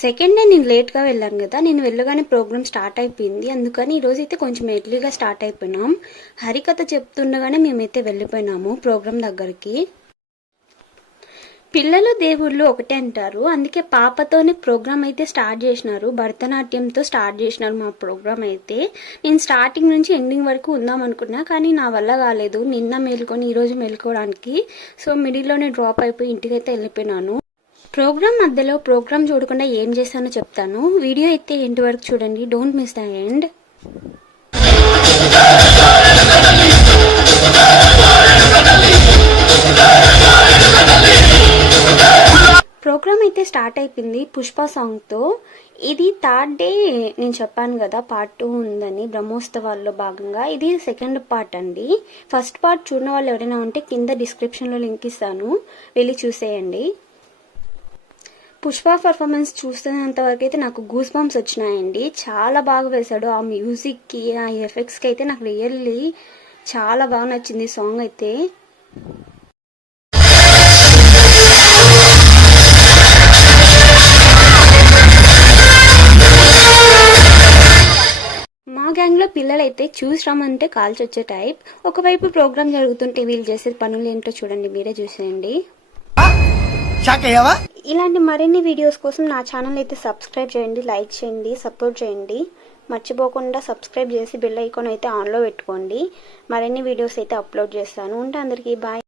Second day నేను లేట్గా వెళ్ళాను కదా, నేను వెళ్ళగానే ప్రోగ్రామ్ స్టార్ట్ అయిపోయింది. అందుకని ఈరోజు అయితే కొంచెం ఎర్లీగా స్టార్ట్ అయిపోయినాం. హరికథ చెప్తుండగానే మేమైతే వెళ్ళిపోయినాము ప్రోగ్రామ్ దగ్గరికి. పిల్లలు దేవుళ్ళు ఒకటే అంటారు, అందుకే పాపతోనే ప్రోగ్రామ్ అయితే స్టార్ట్ చేసినారు. భరతనాట్యంతో స్టార్ట్ చేసినారు మా ప్రోగ్రామ్ అయితే. నేను స్టార్టింగ్ నుంచి ఎండింగ్ వరకు ఉందాం అనుకున్నా, కానీ నా వల్ల కాలేదు. నిన్న మేల్కొని ఈరోజు మేల్కోవడానికి. సో మిడిల్లోనే డ్రాప్ అయిపోయి ఇంటికైతే వెళ్ళిపోయినాను. ప్రోగ్రామ్ మధ్యలో ప్రోగ్రామ్ చూడకుండా ఏం చేశానో చెప్తాను. వీడియో అయితే ఎండ్ వరకు చూడండి, don't miss the end. Program అయితే స్టార్ట్ అయిపోయింది పుష్ప సాంగ్తో. ఇది థర్డ్ డే, నేను చెప్పాను కదా పార్ట్ 2 ఉందని బ్రహ్మోత్సవాల్లో భాగంగా. ఇది సెకండ్ పార్ట్ అండి. ఫస్ట్ పార్ట్ చూడని వాళ్ళు ఎవరైనా ఉంటే కింద డిస్క్రిప్షన్లో లింక్ ఇస్తాను, వెళ్ళి చూసేయండి. పుష్ప పర్ఫార్మెన్స్ చూస్తున్నంత వరకు అయితే నాకు గూస్ బంప్స్ వచ్చినాయండి. చాలా బాగా వేశాడు. ఆ మ్యూజిక్కి, ఆ ఎఫెక్ట్స్కి అయితే నాకు రియల్లీ చాలా బాగా నచ్చింది సాంగ్ అయితే. మా గ్యాంగ్లో పిల్లలైతే చూసి రమ్మంటే కాల్చి వచ్చే టైప్. ఒకవైపు ప్రోగ్రామ్ జరుగుతుంటే వీళ్ళు చేసే పనులు ఏంటో చూడండి, మీరే చూసేయండి. ఇలాంటి మరిన్ని వీడియోస్ కోసం నా ఛానల్ అయితే సబ్స్క్రైబ్ చేయండి, లైక్ చేయండి, సపోర్ట్ చేయండి. మర్చిపోకుండా సబ్స్క్రైబ్ చేసి బెల్ ఐకాన్ అయితే ఆన్లో పెట్టుకోండి. మరిన్ని వీడియోస్ అయితే అప్లోడ్ చేస్తాను. ఉంటే అందరికీ బాయ్.